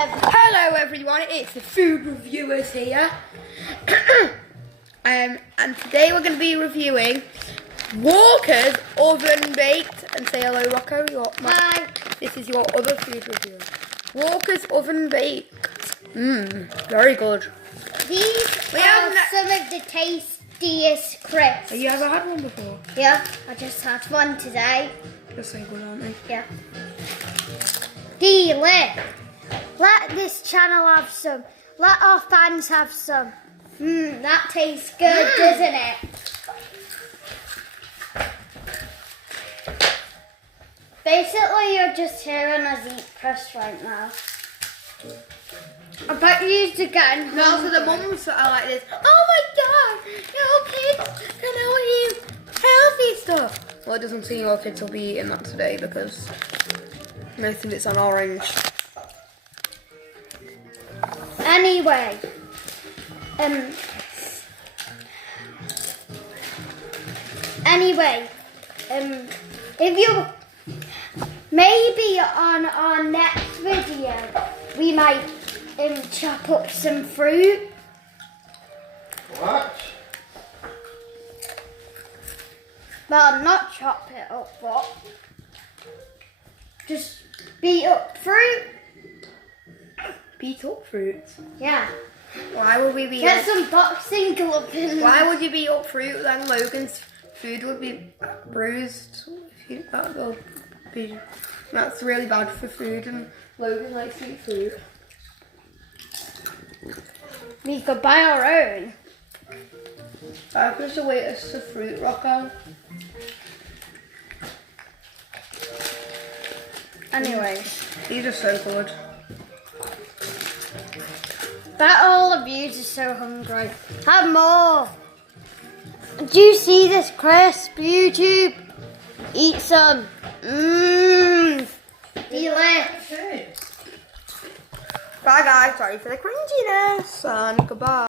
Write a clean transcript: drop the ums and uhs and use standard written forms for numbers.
Hello everyone, it's the food reviewers here. And today we're going to be reviewing Walker's Oven Baked. And say hello, Rocco. Hi. This is your other food review. Walker's Oven Baked. Very good. These are some of the tastiest crisps. Have you ever had one before? Yeah, I just had one today. They're so good, aren't they? Yeah. Delish. Let this channel have some. Let our fans have some. That tastes good, doesn't it? Basically, you're just hearing us eat crisps right now. I bet you again. No, so the mums that are like this. Oh my god, your kids can now eat healthy stuff. Well, it doesn't seem your kids will be eating that today because most of it's on orange. Anyway, if you maybe on our next video we might chop up some fruit. What? Well, not chop it up, but just beat up fruit. Beat up fruits. Yeah. Why would we be? Get some boxing gloves. Why would you beat up fruit? Then Logan's food would be bruised. That's really bad for food, and Logan likes to eat fruit. We could buy our own. I could just wait us to fruit, Rocco. Anyway. These are so good. Bet all of you are so hungry. Have more. Do you see this crisp, YouTube? Eat some. Delish. Bye guys, sorry for the cringiness, and goodbye.